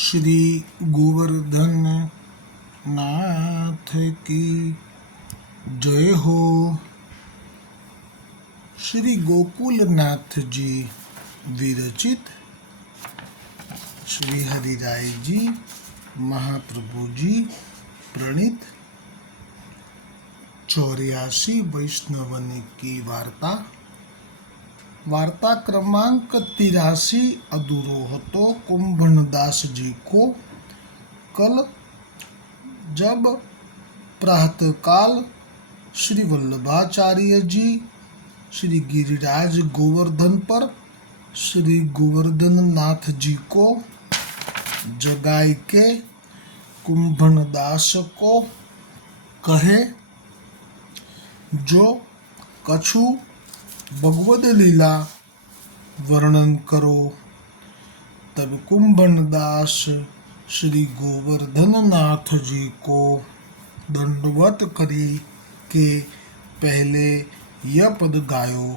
શ્રી ગોવર્ધન નાથ કી જય હો. શ્રી ગોકુલનાથજી વિરચિત. શ્રી હરિરાયજી મહાપ્રભુજી પ્રણીત. ચોર્યાસી વૈષ્ણવની કી વાર્તા वार्ता क्रमांक तिरासी अधूरो હતો कुंभनदास जी को कल जब प्रातःकाल श्री वल्लभाचार्य जी, श्री गिरिराज गोवर्धन पर श्री गोवर्धन नाथ जी को जगाई के कुंभनदास को कहे, जो कछु भगवद लीला वर्णन करो तब कुंभनदास श्री गोवर्धन नाथ जी को दंडवत करी के पहले यह पद गायो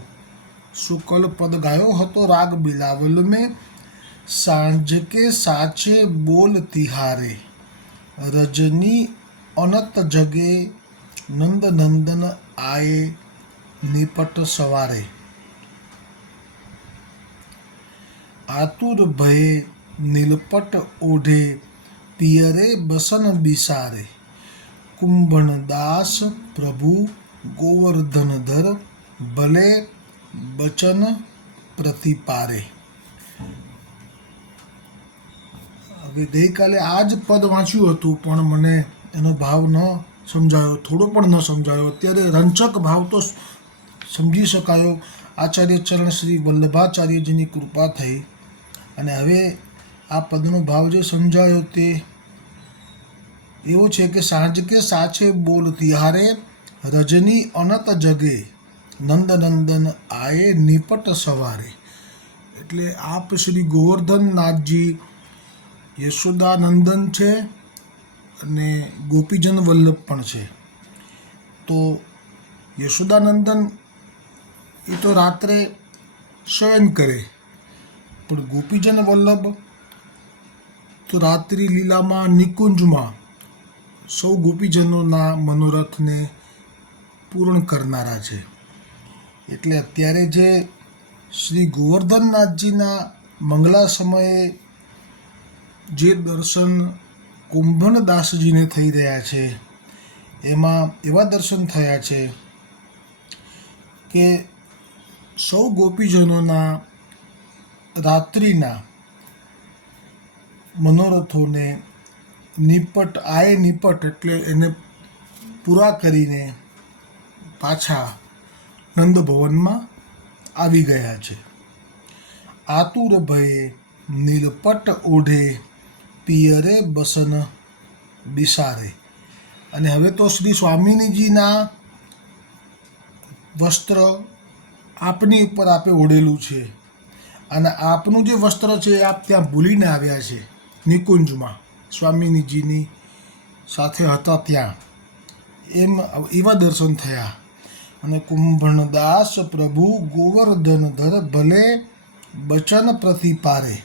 शुक्ल पद गायो હતો રાગ બિલાવલ में सांझ के साचे बोल तिहारे रजनी अनत जगे नंद नंदन आए નિપટ સવારે. આતુર ભયે નીલપટ ઓઢે, પિયરે બસન બિસારે. કુંભણ દાસ પ્રભુ ગોવર્ધનધર ભલે બચન પ્રતિપારે. હવે ગઈકાલે આ જ પદ વાંચ્યું હતું, પણ મને એનો ભાવ ન સમજાયો, થોડો પણ ન સમજાયો. અત્યારે રંચક ભાવ તો સમજી શકાયો. આચાર્ય ચરણ શ્રી વલ્લભાચાર્યજીની કૃપા થઈ. અને હવે આ પદનો ભાવ જે સમજાયો તે એવો છે કે સાંજ કે સાચે બોલ તિહારે રજની અનત જગે. નંદનંદન આયે નિપટ સવારે. એટલે આપ શ્રી ગોવર્ધનનાથજી યશોદાનંદન છે અને ગોપીજન વલ્લભ પણ છે. તો યશોદાનંદન એ તો રાત્રે શયન કરે. પણ ગોપીજન વલ્લભ તો રાત્રિ લીલામાં નિકુંજમાં સૌ ગોપીજનોના મનોરથને પૂર્ણ કરનારા છે. એટલે અત્યારે જે શ્રી ગોવર્ધનનાથજીના મંગલા સમયે જે દર્શન કુંભણદાસજીને થઈ રહ્યા છે, એમાં એવા દર્શન થયા છે કે સૌ ગોપીજનોના રાત્રિના મનોરથોને નિપટ આયે નિપટ એટલે એને પૂરા કરીને પાછા નંદભવનમાં આવી ગયા છે. આતુર ભયે નીલપટ ઓઢે, પિયરે બસન બિસારે. અને હવે તો શ્રી સ્વામિનીજીના વસ્ત્ર આપની ઉપર આપે ઓઢેલું છે. અને આપનું જે વસ્ત્ર છે એ આપ ત્યાં ભૂલીને આવ્યા છે. નિકુંજમાં. સ્વામીજીની સાથે હતા ત્યાં. એમ એવા દર્શન થયા. અને કુંભણદાસ પ્રભુ ગોવર્ધનધર ભલે બચન પ્રતિપારે.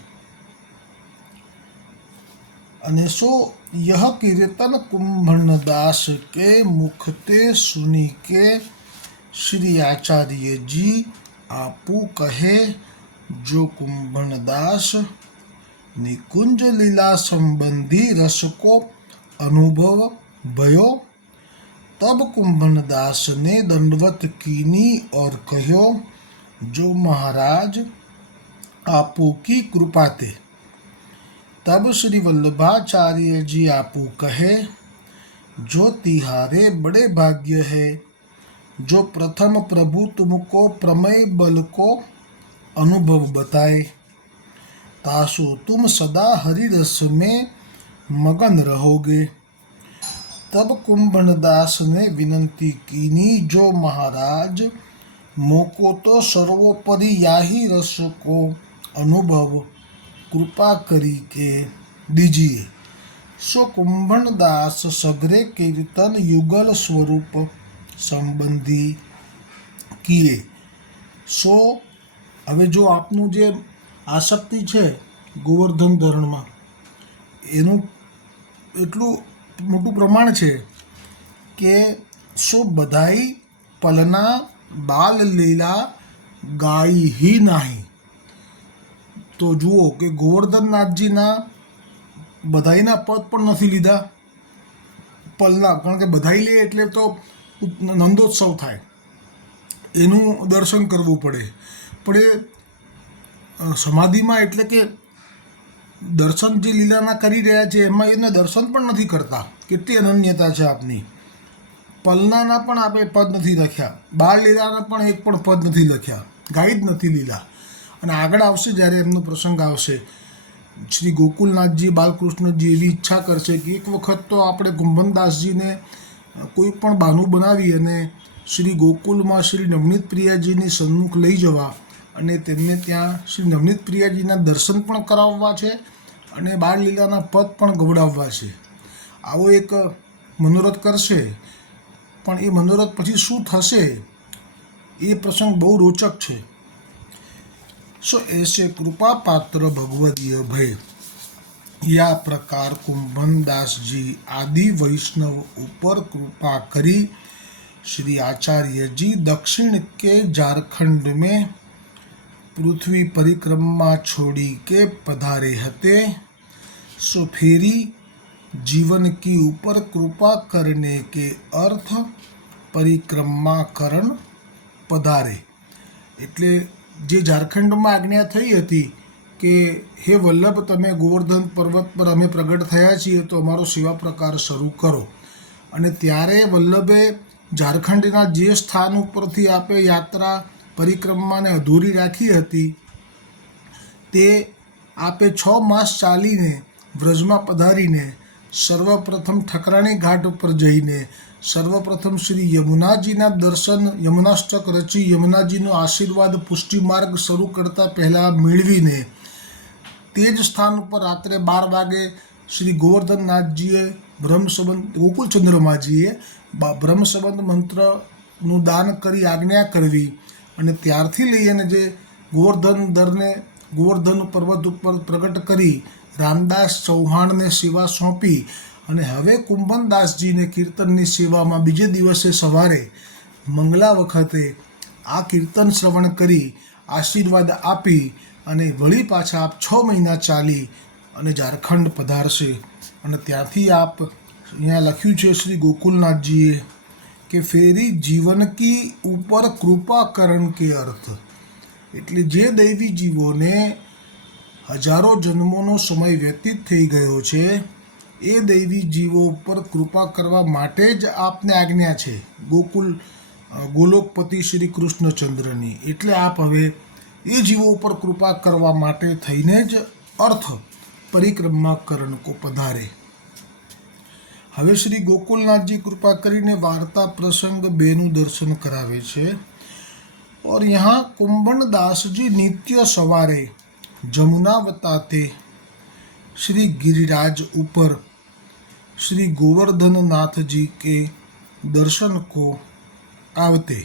અને સો યહ કીર્તન કુંભણદાસ કે મુખતે સુની કે श्री आचार्य जी, आपू कहे, जो कुंभणदास निकुंज लीला संबंधी रस को अनुभव भयो, तब कुंभनदास ने दंडवत कीनी और कहो, जो महाराज, आपू की कृपा ते। तब श्री वल्लभाचार्य जी आपू कहे, जो तिहारे बड़े भाग्य है जो प्रथम प्रभु तुमको प्रमेय बल को अनुभव बताए। तासु, तुम सदा हरि रस में मगन रहोगे। तब कुंभनदास ने विनंती कीनी, जो महाराज, मोको तो सर्वोपरि याही रस को अनुभव। कृपा करी के दीजिए। सो कुंभनदास सगरे कीर्तन युगल स्वरूप સંબંધી કીએ. સો, હવે જો આપનું જે આસક્તિ છે ગોવર્ધન ધરણમાં, એનું એટલું મોટું પ્રમાણ છે કે સો બધાઈ પલના બાલ લીલા ગાઈ હી નાહી. તો જુઓ કે ગોવર્ધનનાથજીના બધાઈના પદ પણ નથી લીધા. પલના, કારણ કે બધાઈ લે એટલે તો નંદોત્સવ થાય. એનું દર્શન કરવું પડે. પણ એ સમાધિમાં એટલે કે દર્શન જે લીલાના કરી રહ્યા છે, એમાં એને દર્શન પણ નથી કરતા. કેટલી અનન્યતા છે આપની. પલનાના પણ આપણે પદ નથી લખ્યા. બાળ લીલાના પણ એક પણ પદ નથી લખ્યા. ગાઈ જ નથી લીલા. અને આગળ આવશે જ્યારે એમનો પ્રસંગ આવશે. શ્રી ગોકુલનાથજી બાલકૃષ્ણજી એવી ઈચ્છા કરશે કે એક વખત તો આપણે કુંભનદાસજીને કોઈ પણ બહાનું બનાવી અને શ્રી ગોકુલમાં શ્રી નવનીત પ્રિયાજીની સન્મુખ લઈ જવા અને તેમને ત્યાં શ્રી નવનીત પ્રિયાજીના દર્શન પણ કરાવવા છે અને બાળલીલાના પદ પણ ગવડાવવા છે. આવો એક મનોરથ કરશે. પણ એ મનોરથ પછી શું થશે? એ પ્રસંગ બહુ રોચક છે. સો એસે કૃપા પાત્ર ભગવદીય ભય. या प्रकार कुंभन दास जी आदि वैष्णव ऊपर कृपा करी श्री आचार्य जी दक्षिण के झारखंड में पृथ्वी परिक्रमा छोड़ी के पधारे हते सो फेरी जीवन की ऊपर कृपा करने के अर्थ પરિક્રમાકરણ પધારે એટલે જે ઝારખંડમાં આજ્ઞા થઈ હતી કે, હે વલ્લભ, તમે ગોવર્ધન પર્વત પર અમે પ્રગટ થયા છીએ, તો અમારો સેવા પ્રકાર શરૂ કરો. અને ત્યારે વલ્લભે ઝારખંડના જે સ્થાન ઉપરથી આપે યાત્રા પરિક્રમાને અધૂરી રાખી હતી, તે આપે છ માસ ચાલીને વ્રજમાં પધારીને સર્વપ્રથમ ઠકરાણી ઘાટ ઉપર જઈને સર્વપ્રથમ શ્રી યમુનાજીના દર્શન, યમુનાષ્ટક રચી યમુનાજીનો આશીર્વાદ પુષ્ટિ માર્ગ શરૂ કરતા પહેલાં મેળવીને તે જ સ્થાન ઉપર રાત્રે બાર વાગે શ્રી ગોવર્ધનનાથજીએ બ્રહ્મસંબંધ ગોકુલચંદ્રમાજીએ બ્રહ્મસંબંધ મંત્રનું દાન કરી આજ્ઞા કરવી અને ત્યારથી લઈ અને જે ગોવર્ધન દરને ગોવર્ધન પર્વત ઉપર પ્રગટ કરી રામદાસ ચૌહાણને સેવા સોંપી અને હવે કુંભનદાસજીને કીર્તનની સેવામાં બીજે દિવસે સવારે મંગલા વખતે આ કીર્તન શ્રવણ કરી આશીર્વાદ આપી અને વળી પાછા આપ છ મહિના ચાલી અને ઝારખંડ પધારશે. અને ત્યાંથી આપ અહીંયા લખ્યું છે શ્રી ગોકુલનાથજીએ કે ફેરી જીવન કી ઉપર કૃપા કરણ કે અર્થ. એટલે જે દૈવી જીવોને હજારો જન્મોનો સમય વ્યતીત થઈ ગયો છે, એ દૈવી જીવો ઉપર કૃપા કરવા માટે જ આપને આજ્ઞા છે. ગોકુલ ગોલોકપતિ શ્રી કૃષ્ણચંદ્રની. એટલે આપ હવે એ જીવો ઉપર કૃપા કરવા માટે થઈને જ અર્થ પરિક્રમા કરણ કો પધારે હવે શ્રી ગોકુલનાથજી કૃપા કરીને વાર્તા પ્રસંગ બેનું દર્શન કરાવે છે और यहाँ कुंभन दास जी नित्य सवारे जमुना बताते श्री गिरिराज ऊपर श्री गोवर्धन नाथ जी के दर्शन को आवते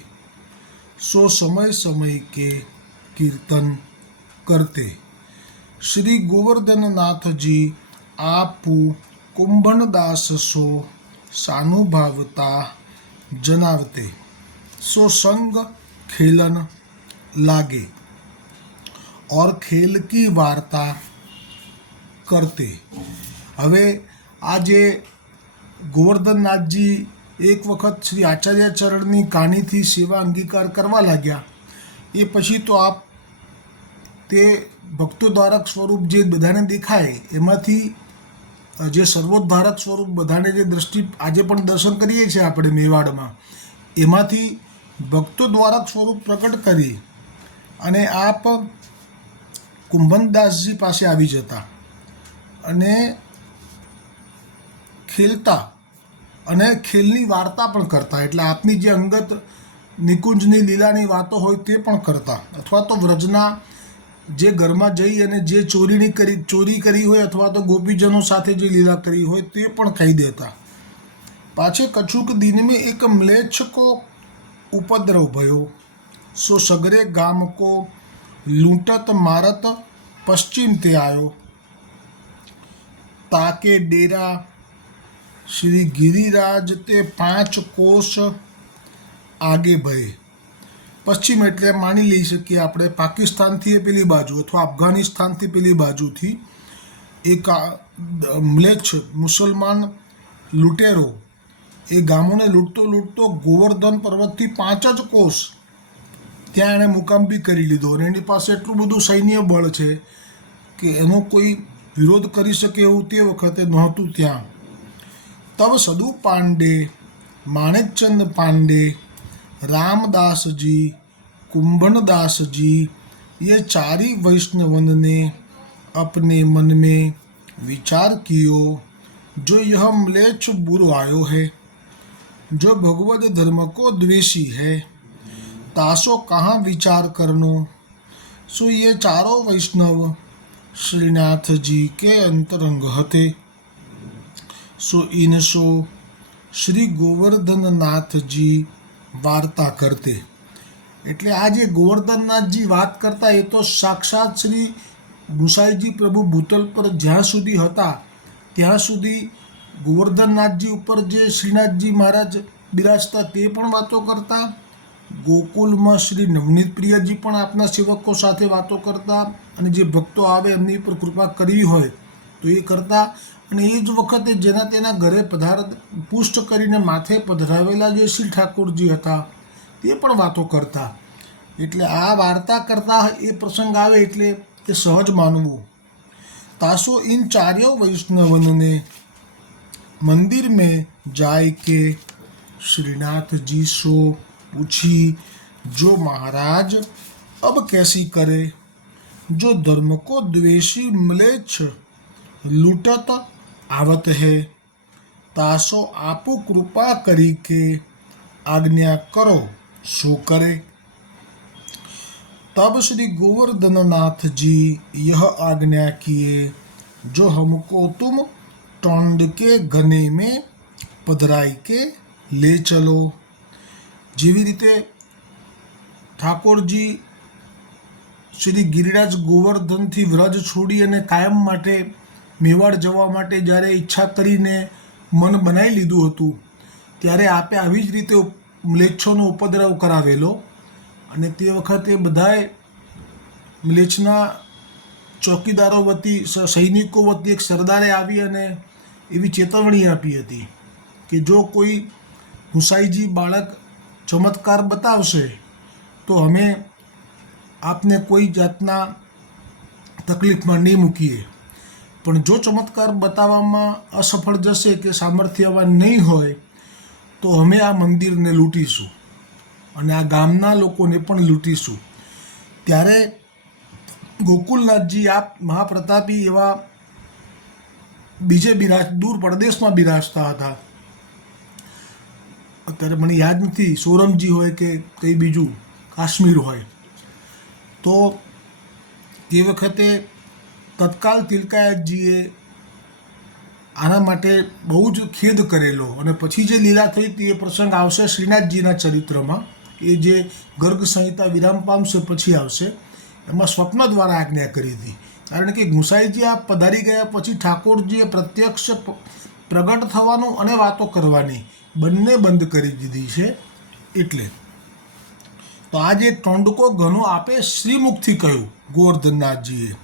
सो समय समय के કીર્તન કરતે. શ્રી ગોવર્ધનનાથજી આપુ કુંભણદાસ સો સાનુભાવતા જનાવતે સો સંગ ખેલન લાગે. ઓર ખેલ કી વાર્તા કરતે. હવે આજે ગોવર્ધનનાથજી એક વખત શ્રી આચાર્યચરણની કાણીથી સેવા અંગીકાર કરવા લાગ્યા. એ પછી તો આપ તે ભક્તો દ્વારક સ્વરૂપ જે બધાને દેખાય, એમાંથી જે સર્વોદ્ધારક સ્વરૂપ બધાને જે દ્રષ્ટિ આજે પણ દર્શન કરીએ છીએ આપણે મેવાડમાં, એમાંથી ભક્તો દ્વારક સ્વરૂપ પ્રકટ કરી અને આપ કુંભનદાસજી પાસે આવી જતા અને ખેલતા અને ખેલની વાર્તા પણ કરતા, એટલે આપની જે અંગત નિકુંજની લીલાની વાતો હોય તે પણ કરતા, અથવા તો વ્રજના જે ઘરમાં જઈ અને જે ચોરીની કરી, ચોરી કરી હોય અથવા તો ગોપીજનો સાથે જે લીલા કરી હોય તે પણ કહી દેતા. પાછે કછુક દિનમે એક મ્લેચ્છકો ઉપદ્રવ ભયો. સો સગરે ગામકો લૂંટત મારત પશ્ચિમ તે આવ્યો તાકે ડેરા શ્રી ગિરિરાજ તે પાંચ કોષ આગે ભય. પશ્ચિમ એટલે માની લઈ શકીએ આપણે પાકિસ્તાનથી એ પેલી બાજુ અથવા અફઘાનિસ્તાનથી પેલી બાજુથી એક મ્લેચ્છ મુસલમાન લૂંટેરો. એ ગામોને લૂંટતો લૂંટતો ગોવર્ધન પર્વતથી પાંચ જ કોષ ત્યાં એણે મુકામ બી કરી લીધો અને એની પાસે એટલું બધું સૈન્ય બળ છે કે એનો કોઈ વિરોધ કરી શકે એવું તે વખતે નહોતું ત્યાં. તવ સદુ પાંડે, માણેકચંદ પાંડે रामदास जी, कुंभनदास जी, ये चार ही वैष्णवन ने अपने मन में विचार कियो, जो यह म्लेच्छ आयो है, जो भगवत धर्म को द्वेषी है, तासो कहाँ विचार करनो? सो ये चारों वैष्णव श्रीनाथ जी के अंतरंग हते। सो इन सो श्री गोवर्धन नाथ जी વાર્તા કરતે. એટલે આ જે ગોવર્ધનનાથજી વાત કરતા એ તો સાક્ષાત શ્રી ગુસાઈજી પ્રભુ ભૂતલ પર જ્યાં સુધી હતા, ત્યાં સુધી ગોવર્ધનનાથજી ઉપર જે શ્રીનાથજી મહારાજ બિરાજતા તે પણ વાતો કરતા, ગોકુલમાં શ્રી નવનીત પ્રિયજી પણ આપના સેવકો સાથે વાતો કરતા અને જે ભક્તો આવે એમની ઉપર કૃપા કરવી હોય તો એ કરતા અને એ જ વખતે જેના તેના ઘરે પધાર પુષ્ટ કરીને માથે પધરાવેલા જે શ્રી ઠાકોરજી હતા, તે પણ વાતો કરતા. એટલે આ વાર્તા કરતા એ પ્રસંગ આવે એટલે એ સહજ માનવું. તાસો ઇન ચાર્ય વૈષ્ણવનને, મંદિર મેં જાય કે? શ્રીનાથજી સો પૂછી, જો મહારાજ अब कैसी करे जो धर्म દ્વેષી द्वेषी मलेच्छ लूटत आवत है तासो आपो कृपा करी के आज्ञा करो सो करे तब श्री गोवर्धननाथ जी यह आज्ञा किए जो हमको तुम टोंड के घने में पधराई के ले चलो જેવી રીતે ઠાકોરજી શ્રી ગિરિરાજ ગોવર્ધનથી વ્રજ છોડી અને કાયમ માટે મેવાડ જવા માટે જ્યારે ઈચ્છા કરીને મન બનાવી લીધું હતું, ત્યારે આપે આવી જ રીતે મ્લેચ્છોનો ઉપદ્રવ કરાવેલો અને તે વખતે બધાએ મ્લેચ્છના ચોકીદારો વતી સૈનિકો વતી એક સરદારે આવી અને એવી ચેતવણી આપી હતી કે જો કોઈ હુસાઈજી બાળક ચમત્કાર બતાવશે, તો અમે આપને કોઈ જાતના તકલીફમાં નહીં મૂકીએ. પણ જો ચમત્કાર બતાવવામાં અસફળ જશે કે સામર્થ્યવાન નહીં હોય, તો અમે આ મંદિરને લૂંટીશું અને આ ગામના લોકોને પણ લૂંટીશું. ત્યારે ગોકુલનાથજી આ મહાપ્રતાપી એવા બીજે બિરાજ, દૂર પરદેશમાં બિરાજતા હતા. અત્યારે મને યાદ નથી સોરમજી હોય કે કંઈ બીજું, કાશ્મીર હોય. તો તે વખતે તત્કાલ તિલકાયતજીએ આના માટે બહુ જ ખેદ કરેલો અને પછી જે લીલા થઈ તે પ્રસંગ આવશે શ્રીનાથજીના ચરિત્રમાં, એ જે ગર્ગ સંહિતા વિરામ પામશે, પછી આવશે, એમાં સ્વપ્ન દ્વારા આજ્ઞા કરી હતી. કારણ કે ગુસાઈજી આ પધારી ગયા પછી ઠાકોરજીએ પ્રત્યક્ષ પ્રગટ થવાનું અને વાતો કરવાની બંને બંધ કરી દીધી છે, એટલે. તો આ જે ટોંડકો ઘણો આપે, શ્રીમુખથી કહ્યું ગોવર્ધનનાથજીએ.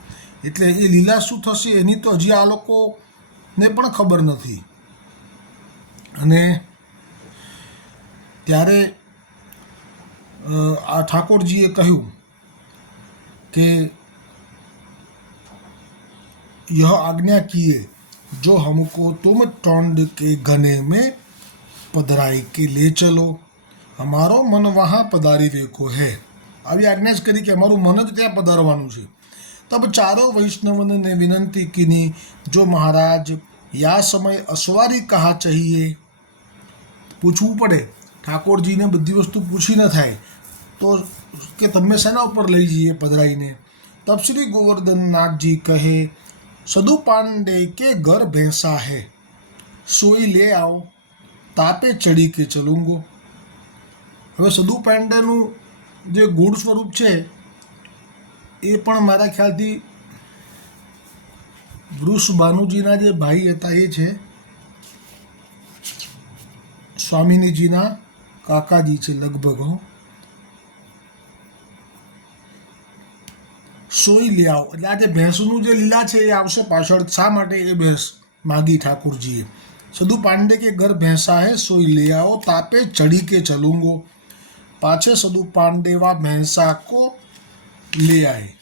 એટલે એ લીલા શું થશે એની તો હજી આ લોકોને પણ ખબર નથી અને ત્યારે અ, આ ઠાકોરજીએ કહ્યું કે यह आज्ञा किए जो हमको तुम टोंड के घने में पधराई के ले चलो हमारो मन वहाँ पधारी रेखो है આવી આજ્ઞા જ કરી કે અમારું મન જ ત્યાં પધારવાનું છે તબ ચારો વૈષ્ણવને વિનંતી કીની, જો મહારાજ, યા સમય અસવારી કહા ચહીએ? પૂછવું પડે. ઠાકોરજીને બધી વસ્તુ પૂછી ન થાય. તો કે તમે શેના ઉપર લઈ જઈએ પધરાઈને? તબ શ્રી ગોવર્ધનનાથજી કહે સદુ પાંડે કે ઘર ભેંસા હે? સોઈ લે આવો. તાપે ચડી કે ચલુંગો. હવે સદુ પાંડેનું જે ગૂઢ સ્વરૂપ છે ये ख्याल वृष भानुजी भाई था ये स्वामीजी काकाजी से लगभग सोई लिया आज भैंस नीला है ये आशड़ शाटे ये भैंस मागी ठाकुर जीए सदु पांडे के घर भैंसा है सोई ले आओ तापे चढ़ी के चलूंगो पाछे सदु पांडे व भैंसा को ले आए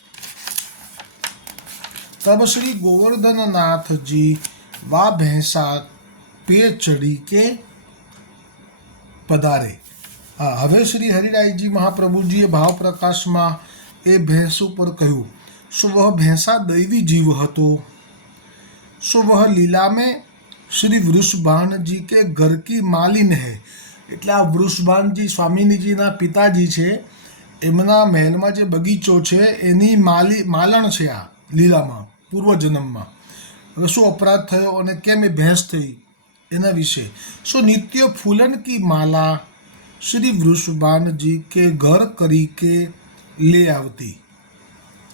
तब श्री गोवर्धन नाथ जी वा भैंसा पे चढ़ी के પધારે હા હવે શ્રી હરિરાયજી મહાપ્રભુજીએ ભાવ પ્રકાશમાં એ ભેંસ ઉપર કહ્યું શું વહ ભેંસા દૈવી જીવ હતો શું વહ લીલા મેં શ્રી વૃષભાનજી કે ઘર કી માલિન હૈ એટલે આ વૃષભાનજી સ્વામિનીજીના પિતાજી છે એમના મહેલમાં જે બગીચો છે એની માલી માલણ છે આ લીલામાં પૂર્વજન્મમાં. હવે શું અપરાધ થયો અને કેમ એ ભેંસ થઈ? એના વિશે. સો નિત્ય ફૂલન કી માલા, શ્રી વૃષભાનજી કે ઘર કરી કે લે આવતી.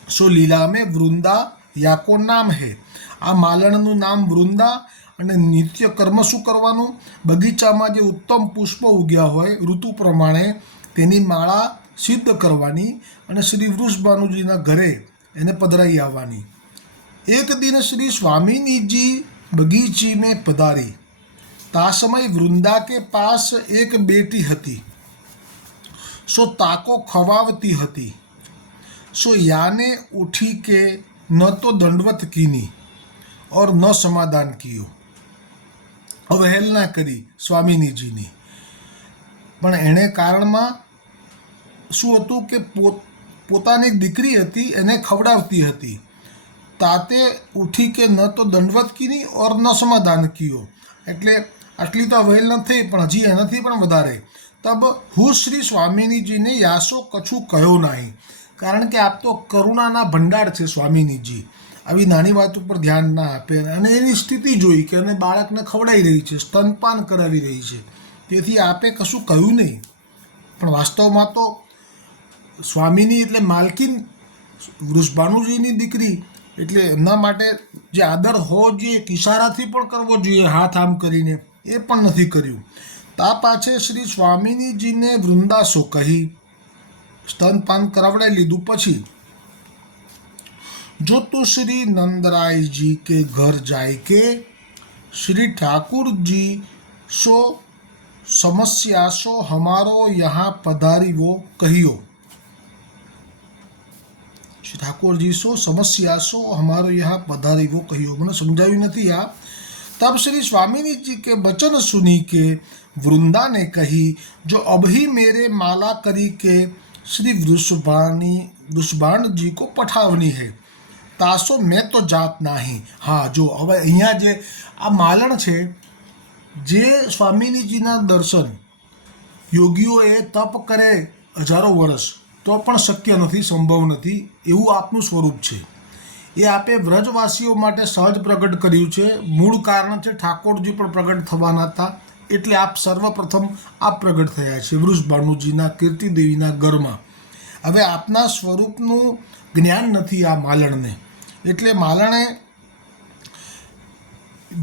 સો લીલા મેં વૃંદા યાકો નામ હે. આ માલણનું નામ વૃંદા અને નિત્ય કર્મ શું કરવાનું? બગીચામાં જે ઉત્તમ પુષ્પો ઉગ્યા હોય, ઋતુ પ્રમાણે તેની માળા સિદ્ધ કરવાની અને શ્રી વૃષભાનુજીના ઘરે એને પધરાઈ આવવાની. એક દિન શ્રી સ્વામિનીજી બગીચી મેં પધારી તા સમય વૃંદા કે પાસ એક બેટી હતી સો તાકો ખવાવતી હતી સો याने उठी के न तो दंडवत कीनी और न समाधान कियो અવહેલના કરી સ્વામિનીજીની પણ એણે કારણમાં શું હતું કે પો પોતાની એક દીકરી હતી એને ખવડાવતી હતી તાતે ઉઠી કે ન તો દંડવત કીની ઓર ન સમાધાન કિયો. એટલે આટલી તો અવહેલ ન થઈ, પણ હજી એનાથી પણ વધારે. તબ હું શ્રી સ્વામિનીજીને યાસો કછું કહ્યો નહીં. કારણ કે આપ તો કરુણાના ભંડાર છે સ્વામિનીજી. આવી નાની વાત ઉપર ધ્યાન ના આપે અને એની સ્થિતિ જોઈ કે અને બાળકને ખવડાવી રહી છે, સ્તનપાન કરાવી રહી છે. તેથી આપે કશું કહ્યું નહીં. પણ વાસ્તવમાં તો સ્વામીની એટલે માલકીન વૃષભાનુજીની દીકરી એટલે એમના માટે જે આદર હોવો જોઈએ ઇશારાથી પણ કરવો જોઈએ, હાથ આમ કરીને, એ પણ નથી કર્યું. તા પાછે શ્રી સ્વામીજીને વૃંદાસો કહી, સ્તનપાન કરાવડાવી લીધું. પછી, જો તું શ્રી નંદરાયજી કે ઘર જાય કે શ્રી ઠાકુરજી સો સમસ્યા સો હમારો યહાં પધારીવો કહ્યો. શ્રી ઠાકોરજી સો સમસ્યા સો હમારો यहाँ पधारी वो कहियो મને સમજાવ્યું નથી આ तब श्री स्वामिनी जी के वचन सुनी के वृंदा ने कही जो अभी मेरे माला करी के श्री वृषभानी वृषभान जी को पठावनी है તાસો મેં તો જાત નહીં હા જો હવે અહીંયા જે આ માલણ છે જે સ્વામિનીજીના દર્શન યોગીઓએ તપ કરે હજારો વર્ષ તો પણ શક્ય નથી, સંભવ નથી, એવું આપનું સ્વરૂપ છે. એ આપે વ્રજવાસીઓ માટે સહજ પ્રગટ કર્યું છે. મૂળ કારણ છે ઠાકોરજી પણ પ્રગટ થવાના હતા. એટલે આપ સર્વપ્રથમ આપ પ્રગટ થયા છે વૃષભાનુજીના કીર્તિદેવીના ઘરમાં. હવે આપના સ્વરૂપનું જ્ઞાન નથી આ માલણને. એટલે માલણે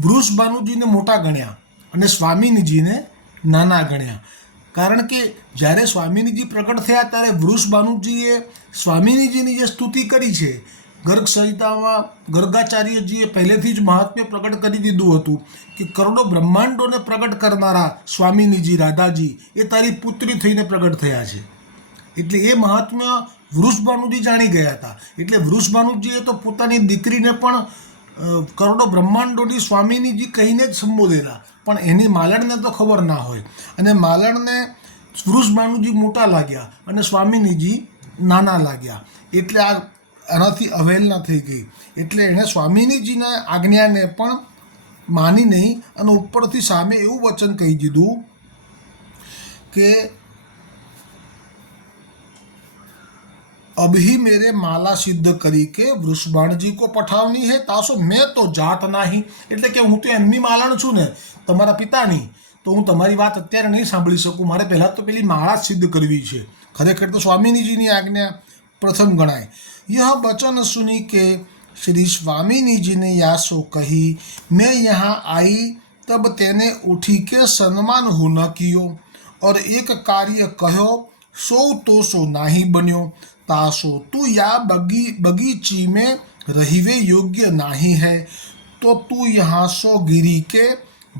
વૃષભાનુજીને મોટા ગણ્યા અને સ્વામિનીજીને નાના ગણ્યા. કારણ કે જ્યારે સ્વામિનીજી પ્રગટ થયા ત્યારે વૃષભાનુજીએ સ્વામિનીજીની જે સ્તુતિ કરી છે, ગર્ગ સંહિતામાં ગર્ગાચાર્યજીએ પહેલેથી જ મહાત્મ્ય પ્રગટ કરી દીધું હતું કે કરોડો બ્રહ્માંડોને પ્રગટ કરનારા સ્વામિનીજી રાધાજી એ તારી પુત્રી થઈને પ્રગટ થયા છે. એટલે એ મહાત્મ્ય વૃષભાનુજી જાણી ગયા હતા. એટલે વૃષભાનુજીએ તો પોતાની દીકરીને પણ કરોડો બ્રહ્માંડોની સ્વામિનીજી કહીને જ સંબોધેલા. પણ એની માલણને તો ખબર ના હોય. અને માલણને વૃષભાનુજી મોટા લાગ્યા અને સ્વામિનીજી નાના લાગ્યા. એટલે આ આનાથી અવહેલના થઈ ગઈ. એટલે એણે સ્વામિનીજીના આજ્ઞાને પણ માની નહીં અને ઉપરથી સામે એવું વચન કહી દીધું કે अभी मेरे माला सिद्ध કરી કે વૃષભાણજી કો પઠાવની હે તાસો મેં તો જાત નહીં એટલે કે હું તો એમની માલણ છું ને તમારા પિતાની તો હું તમારી વાત અત્યારે નહીં સાંભળી શકું મારે પહેલાં તો પેલી માળા જ સિદ્ધ કરવી છે ખરેખર તો સ્વામિનીજીની આજ્ઞા પ્રથમ ગણાય યહ વચન સુની કે श्री स्वामिनी जी ने यासो कही मैं यहाँ आई तब तेने उठी के सन्मान हो न कियो और एक कार्य कहो सो तो सो नाही बन्यो तासो तू या बगी बगीची में रहीवे योग्य नहीं है तो तू यहाँ सो गिरी के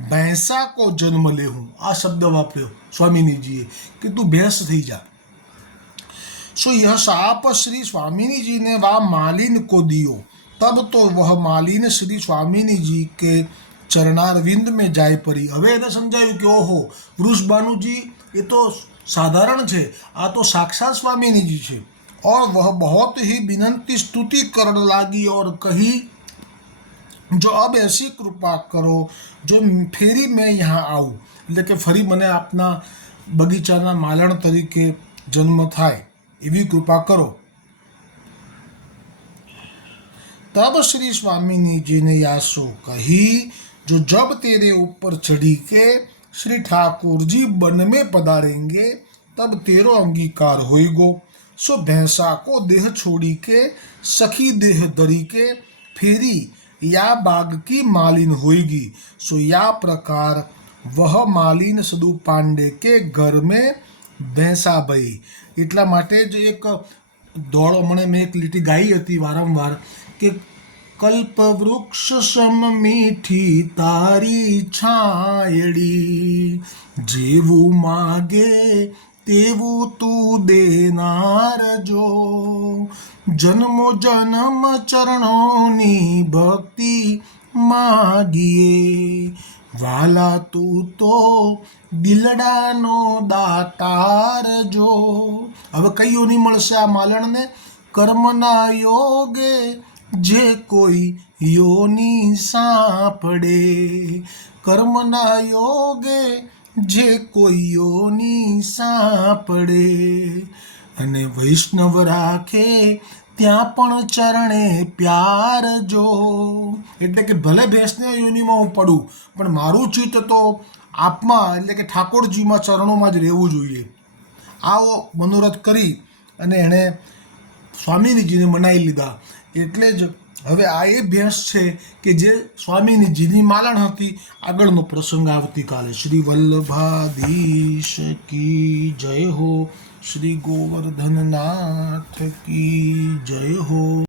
ભેંસા કો જન્મ લેવું આ શબ્દ વાપર્યો સ્વામિનીજીએ કે તું ભેંસ થઈ જા सो यह साप श्री स्वामिनी जी ने वह मालिन को दियो तब तो वह मालिन श्री स्वामिनी जी के ચરણારવિંદ में જાય પડી હવે એને સમજાયું કે ઓહો વૃષભાનુજી એ તો સાધારણ છે આ તો સાક્ષાત સ્વામિનીજી છે और वह बहुत ही विनंती स्तुति करण लागी और कही જો અબ એસી કૃપા કરો જો ફેરી મેં यहाँ આવું એટલે કે ફરી મને આપના બગીચાના માલણ તરીકે જન્મ થાય એવી કૃપા કરો तब श्री स्वामिनी जी ने यासो कही जो जब तेरे ऊपर चढ़ी के श्री ठाकुर जी वन में पधारेंगे तब तेरो अंगीकार होइगो सो भैंसा को देह छोड़ी के सखी देह धरी के फेरी या बाग की मालिन होएगी सो या प्रकार वह मालिन સદુ પાંડે કે ઘર મેં ભેંસાભાઈ એટલા માટે જ એક દોડો મને મેં એક લીટી ગાઈ હતી વારંવાર કે કલ્પ વૃક્ષ સમ મીઠી તારી છાયડી. જેવું માગે તેવું તું દેનાર જો. જન્મો જન્મ ચરણોની ભક્તિ માગીએ. વાલા તું તો દિલડાનો દાતાર જો. હવે કઈ યોની મળશે આ માલણને? કર્મના યોગે જે કોઈ યોની સાંપડે, કર્મના યોગે જે કોઈ યોની સાંપડે. અને વૈષ્ણવ રાખે ત્યાં પણ ચરણે પ્યાર જો. એટલે કે ભલે ભેંસને યોનિમાં હું પડું, પણ મારું ચિત્ત તો આપમાં, એટલે કે ઠાકોરજીમાં ચરણોમાં જ રહેવું જોઈએ. આવો મનોરથ કરી અને એણે સ્વામીજીને મનાવી લીધા. એટલે જ હવે આ એ ભેંસ છે કે જે સ્વામીની જીની માલણ હતી, આગળનો પ્રસંગ આવતીકાલે. શ્રી વલ્લભાધીશ કી જય હો, શ્રી ગોવર્ધનનાથ કી જય હો.